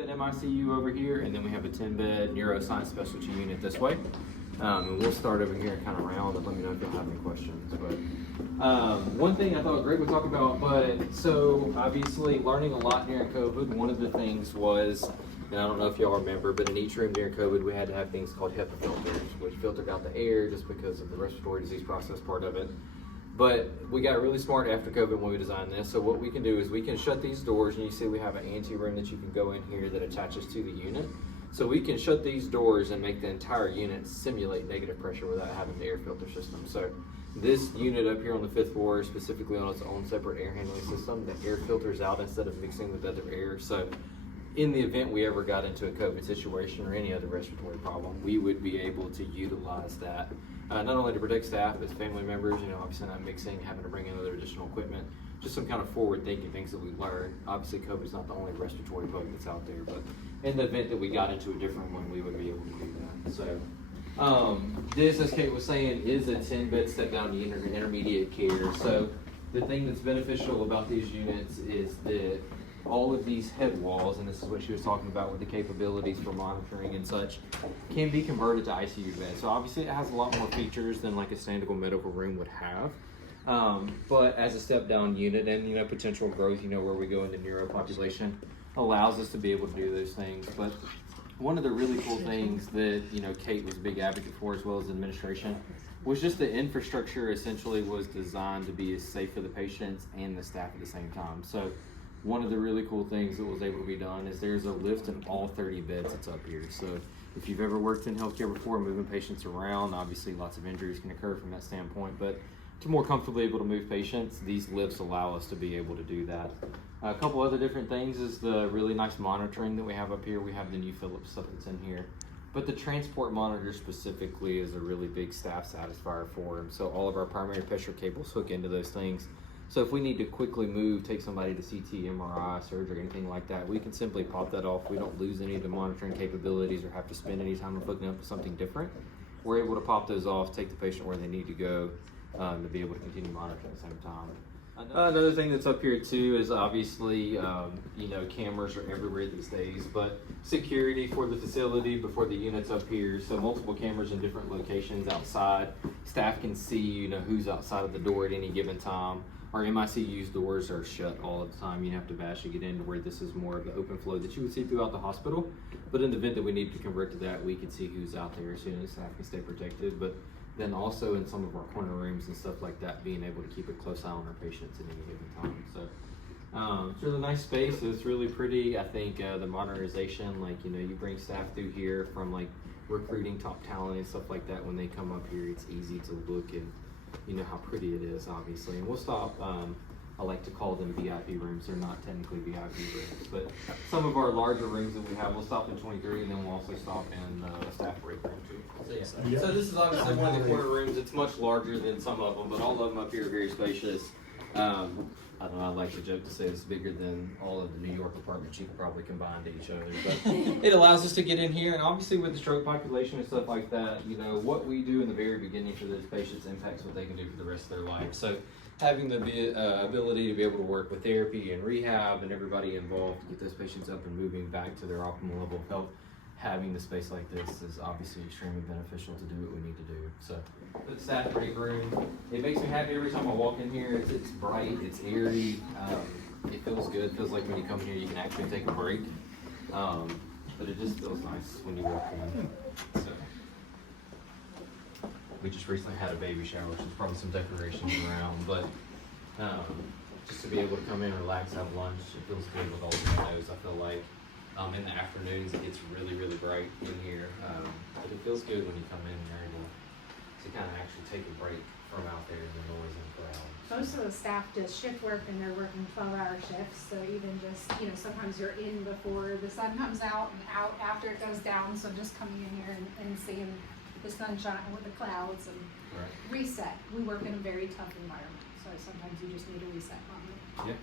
10-bed MICU over here, and then we have a 10-bed neuroscience specialty unit this way. And we'll start over here and kind of round and let me know if you'll have any questions. But one thing I thought Greg would talk about, so obviously learning a lot during COVID, one of the things was, and I don't know if y'all remember, but in each room during COVID, we had to have things called HEPA filters, which filtered out the air just because of the respiratory disease process part of it. But we got really smart after COVID when we designed this. So what we can do is we can shut these doors, and you see we have an ante room that you can go in here that attaches to the unit. So we can shut these doors and make the entire unit simulate negative pressure without having the air filter system. So this unit up here on the 5th floor is specifically on its own separate air handling system. The air filters out instead of mixing with other air. So in the event we ever got into a COVID situation or any other respiratory problem, we would be able to utilize that, not only to protect staff, but family members, obviously not mixing, having to bring in other additional equipment, just some kind of forward-thinking things that we learned. Obviously, COVID is not the only respiratory bug that's out there, but in the event that we got into a different one, we would be able to do that. So this, as Kate was saying, is a 10-bed step-down unit or intermediate care. So the thing that's beneficial about these units is that all of these head walls, and this is what she was talking about with the capabilities for monitoring and such, can be converted to ICU beds. So obviously it has a lot more features than like a standard medical room would have. But as a step down unit and potential growth, where we go into neuro population, allows us to be able to do those things. But one of the really cool things that Kate was a big advocate for, as well as administration, was just the infrastructure essentially was designed to be as safe for the patients and the staff at the same time. So one of the really cool things that was able to be done is there's a lift in all 30 beds that's up here. So if you've ever worked in healthcare before, moving patients around, obviously lots of injuries can occur from that standpoint, but to more comfortably able to move patients, these lifts allow us to be able to do that. A couple other different things is the really nice monitoring that we have up here. We have the new Philips stuff that's in here. But the transport monitor specifically is a really big staff satisfier for them. So all of our primary pressure cables hook into those things. So if we need to quickly take somebody to CT, MRI, surgery, anything like that, we can simply pop that off. We don't lose any of the monitoring capabilities or have to spend any time hooking up to something different. We're able to pop those off, take the patient where they need to go to be able to continue monitoring at the same time. Another thing that's up here too is obviously, cameras are everywhere these days, but security for the facility before the unit's up here. So multiple cameras in different locations outside. Staff can see, who's outside of the door at any given time. Our MICU's doors are shut all the time. You have to bash to get into where this is more of the open flow that you would see throughout the hospital. But in the event that we need to convert to that, we can see who's out there as soon as staff can stay protected. But then also in some of our corner rooms and stuff like that, being able to keep a close eye on our patients at any given time. So it's a really nice space. It's really pretty. I think the modernization, you bring staff through here from recruiting top talent and stuff like that. When they come up here, it's easy to look and how pretty it is, obviously. And we'll stop, I like to call them VIP rooms. They're not technically VIP rooms, but some of our larger rooms that we have, we'll stop in 23, and then we'll also stop in the staff break room too. So this is obviously one of the corner rooms. It's much larger than some of them, but all of them up here are very spacious. I don't know, I like to joke to say it's bigger than all of the New York apartments you could probably combine to each other, but it allows us to get in here, and obviously with the stroke population and stuff like that, what we do in the very beginning for those patients impacts what they can do for the rest of their life. So having the ability to be able to work with therapy and rehab and everybody involved to get those patients up and moving back to their optimal level of health, having the space like this is obviously extremely beneficial to do what we need to do. So the staff break room, it makes me happy every time I walk in here. It's bright, it's airy, it feels good. It feels like when you come here you can actually take a break. But it just feels nice when you walk in. So we just recently had a baby shower, so there's probably some decorations around, but just to be able to come in, relax, have lunch, it feels good with all the windows. I feel like in the afternoons it gets really, really bright in here, but it feels good when you come in and you're able to kind of actually take a break from out there in the noise and the crowd. Most of the staff does shift work, and they're working 12-hour shifts, so even just, sometimes you're in before the sun comes out and out after it goes down, so just coming in here and seeing the sunshine with the clouds and reset. We work in a very tough environment, so sometimes you just need a reset moment. Yeah.